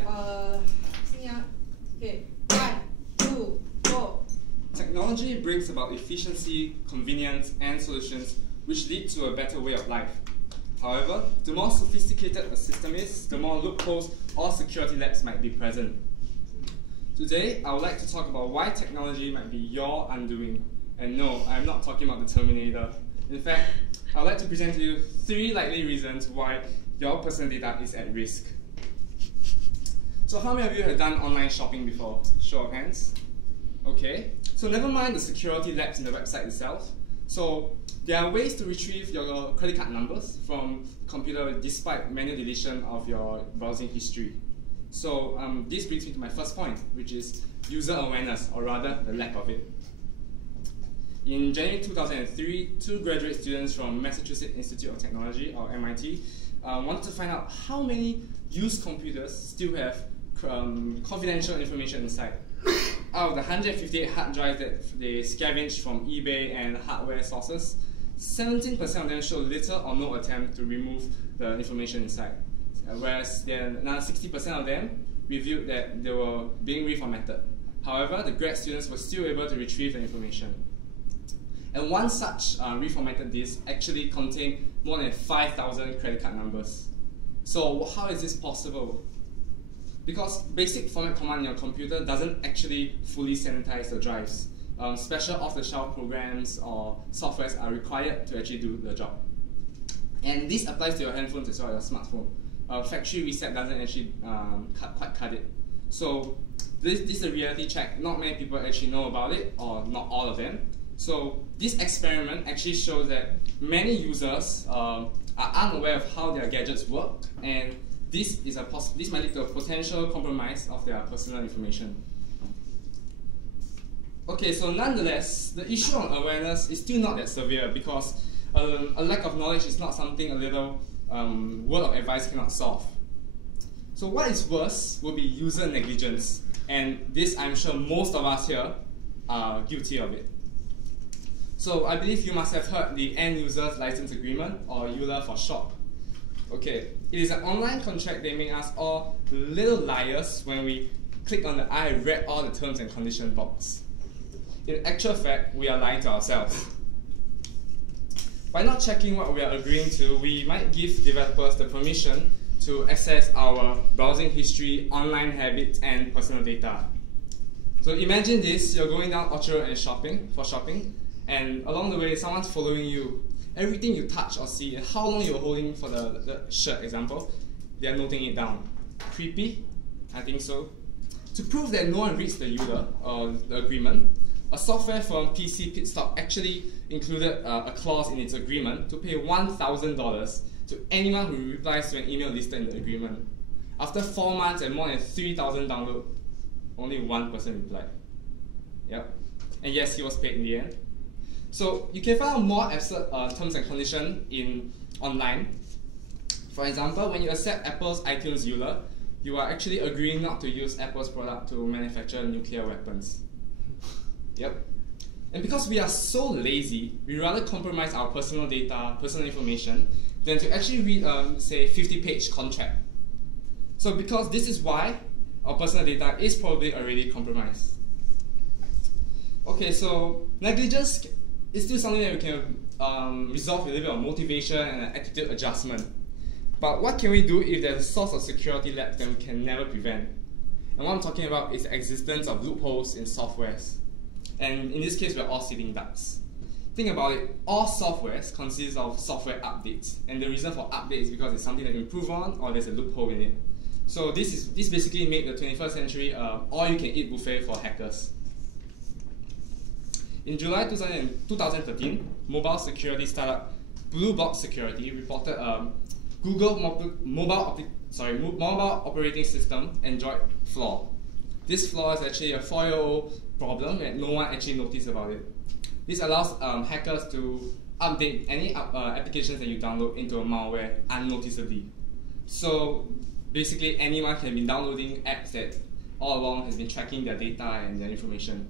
Okay. Okay. 1, 2, 4. Technology brings about efficiency, convenience, and solutions which lead to a better way of life. However, the more sophisticated a system is, the more loopholes or security lapses might be present. Today, I would like to talk about why technology might be your undoing. And no, I'm not talking about the Terminator. In fact, I would like to present to you 3 likely reasons why your personal data is at risk. So how many of you have done online shopping before? Show of hands. Okay, so never mind the security lapse in the website itself. So there are ways to retrieve your credit card numbers from the computer despite manual deletion of your browsing history. So this brings me to my first point, which is user awareness, or rather the lack of it. In January 2003, 2 graduate students from Massachusetts Institute of Technology, or MIT, wanted to find out how many used computers still have confidential information inside. Out of the 158 hard drives that they scavenged from eBay and hardware sources, 17% of them showed little or no attempt to remove the information inside. Whereas then another 60% of them revealed that they were being reformatted. However, the grad students were still able to retrieve the information. And one such reformatted disk actually contained more than 5,000 credit card numbers. So how is this possible? Because basic format command in your computer doesn't actually fully sanitize the drives. Special off-the-shelf programs or softwares are required to actually do the job. And this applies to your handphones as well as your smartphone. Factory reset doesn't actually quite cut it. So this is a reality check. Not many people actually know about it, or not all of them. So this experiment actually shows that many users are unaware of how their gadgets work, and this might lead to a potential compromise of their personal information. Okay, so nonetheless, the issue of awareness is still not that severe because a lack of knowledge is not something a little word of advice cannot solve. So what is worse will be user negligence, and this I'm sure most of us here are guilty of it. So I believe you must have heard the End Users License Agreement, or EULA for short. Okay, it is an online contract that makes us all little liars when we click on the I read all the terms and conditions box. In actual fact, we are lying to ourselves. By not checking what we are agreeing to, we might give developers the permission to access our browsing history, online habits, and personal data. So imagine this, you're going down Orchard Road and shopping, and along the way, someone's following you. Everything you touch or see, and how long you're holding for the shirt, example, they're noting it down. Creepy? I think so. To prove that no one reads the EULA, or the agreement, a software firm, PC Pitstop, actually included a clause in its agreement to pay $1,000 to anyone who replies to an email listed in the agreement. After 4 months and more than 3,000 downloads, only 1 person replied. Yep. And yes, he was paid in the end. So you can find out more absurd terms and conditions online. For example, when you accept Apple's iTunes EULA, you are actually agreeing not to use Apple's product to manufacture nuclear weapons. Yep. And because we are so lazy, we rather compromise our personal data, personal information, than to actually read, say, 50-page contract. So because this is why our personal data is probably already compromised. Okay, so negligence is still something that we can resolve with a little bit of motivation and an attitude adjustment. But what can we do if there's a source of security lapse that we can never prevent? And what I'm talking about is the existence of loopholes in softwares. And in this case, we're all sitting ducks. Think about it, all softwares consist of software updates. And the reason for update is because it's something that you improve on or there's a loophole in it. So this basically made the 21st century all-you-can-eat buffet for hackers. In July 2013, mobile security startup Blue Box Security reported Google mobile operating system Android flaw. This flaw is actually a 4-year-old problem that no one actually noticed about it. This allows hackers to update any applications that you download into a malware unnoticeably. So basically anyone can be downloading apps that all along has been tracking their data and their information.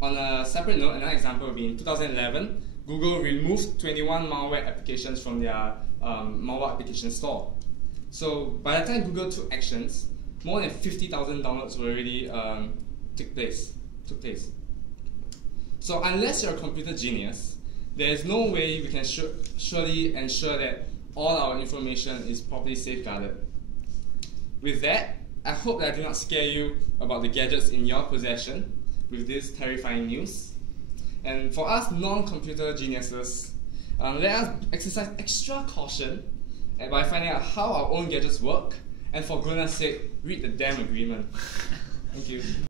On a separate note, another example would be in 2011, Google removed 21 malware applications from their mobile application store. So by the time Google took actions, more than 50,000 downloads were already took place. So unless you're a computer genius, there is no way we can surely ensure that all our information is properly safeguarded. With that, I hope that I do not scare you about the gadgets in your possession with this terrifying news. And for us non-computer geniuses, let us exercise extra caution by finding out how our own gadgets work, and for goodness sake, read the damn agreement. Thank you.